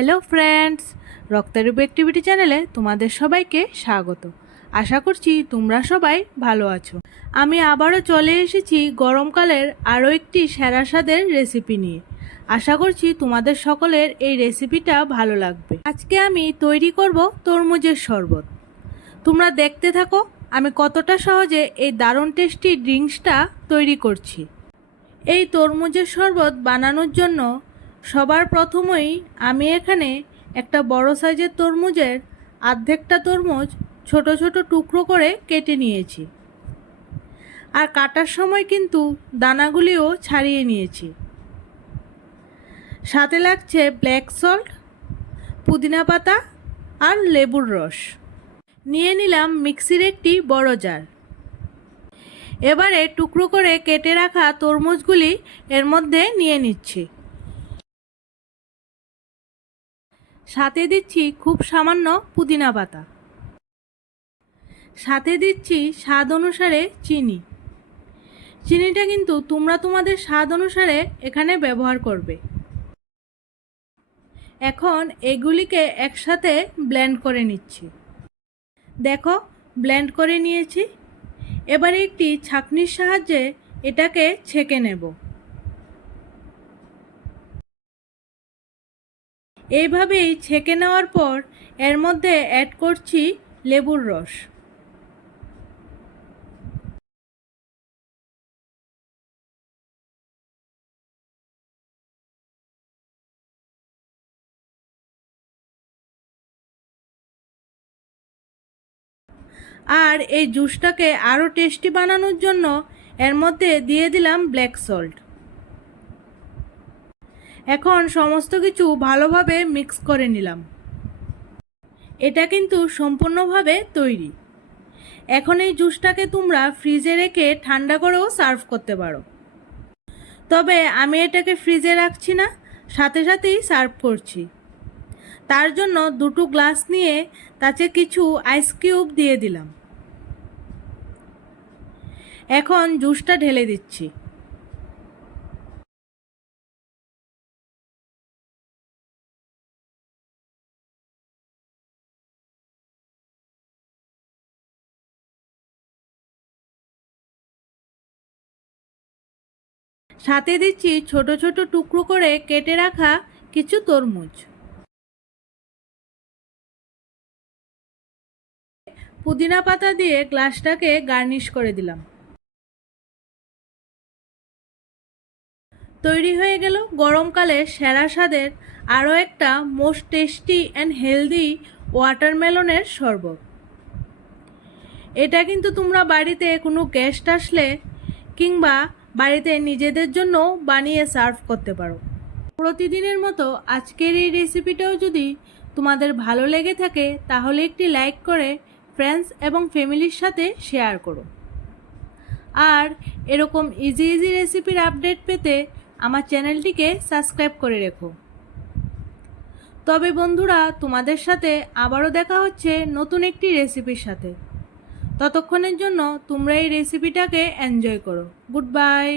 Hello friends, রিবু activity চ্যানেলে তোমাদের সবাইকে স্বাগত। আশা করছি তোমরা সবাই ভালো আছো। আমি আবারও চলে এসেছি গরমকালের আরও একটি সেরা স্বাদের রেসিপি নিয়ে। আশা করছি তোমাদের সকলের এই রেসিপিটা ভালো লাগবে। আজকে আমি তৈরি করব তরমুজের শরবত। তোমরা দেখতে থাকো আমি কতটা সহজে এই দারুণ টেস্টি ড্রিঙ্কসটা তৈরি করছি। এই তরমুজের শরবত বানানোর জন্য সবার প্রথমেই আমি এখানে একটা বড় সাইজের তরমুজের অর্ধেকটা তরমুজ ছোট ছোট টুকরো করে কেটে নিয়েছি। আর কাটার সময় কিন্তু দানাগুলিও ছাড়িয়ে নিয়েছি। সাথে লাগছে ব্ল্যাক সল্ট, পুদিনা পাতা আর লেবুর রস। নিয়ে নিলাম মিক্সির একটি বড় জার। এবারে টুকরো করে কেটে রাখা তরমুজগুলি এর মধ্যে নিয়ে নিচ্ছি। সাথে দিচ্ছি খুব সামান্য পুদিনা পাতা। সাথে দিচ্ছি স্বাদ অনুসারে চিনি। চিনিটা কিন্তু তোমরা তোমাদের স্বাদ অনুসারে এখানে ব্যবহার করবে। এখন এগুলিকে একসাথে ব্লেন্ড করে নিচ্ছি। দেখো ব্লেন্ড করে নিয়েছি। এবারে একটি ছাঁকনির সাহায্যে এটাকে ছেঁকে নেব। এইভাবেই ছেঁকে নেওয়ার পর এর মধ্যে অ্যাড করছি লেবুর রস। আর এই জুসটাকে আরও টেস্টি বানানোর জন্য এর মধ্যে দিয়ে দিলাম ব্ল্যাক সল্ট। এখন সমস্ত কিছু ভালোভাবে মিক্স করে নিলাম। এটা কিন্তু সম্পূর্ণভাবে তৈরি। এখন এই জুসটাকে তোমরা ফ্রিজে রেখে ঠান্ডা করেও সার্ভ করতে পারো। তবে আমি এটাকে ফ্রিজে রাখছি না, সাথে সাথেই সার্ভ করছি। তার জন্য দুটো গ্লাস নিয়ে তাতে কিছু আইস কিউব দিয়ে দিলাম। এখন জুসটা ঢেলে দিচ্ছি। সাথে দিচ্ছি ছোট ছোট টুকরো করে কেটে রাখা কিছু তরমুজ। পুদিনা পাতা দিয়ে গ্লাসটাকে গার্নিশ করে দিলাম। তৈরি হয়ে গেল গরমকালে সেরা স্বাদের আরও একটা মোস্ট টেস্টি অ্যান্ড হেলদি ওয়াটারমেলনের শরবত। এটা কিন্তু তোমরা বাড়িতে কোনো গেস্ট আসলে কিংবা বাড়িতে নিজেদের জন্য বানিয়ে সার্ভ করতে পারো। প্রতিদিনের মতো আজকের এই রেসিপিটাও যদি তোমাদের ভালো লেগে থাকে তাহলে একটি লাইক করে ফ্রেন্ডস এবং ফ্যামিলির সাথে শেয়ার করো। আর এরকম ইজি রেসিপির আপডেট পেতে আমার চ্যানেলটিকে সাবস্ক্রাইব করে রেখো। তবে বন্ধুরা, তোমাদের সাথে আবারও দেখা হচ্ছে নতুন একটি রেসিপির সাথে। ততক্ষণের জন্য তোমরা এই রেসিপিটাকে এনজয় করো। Good bye.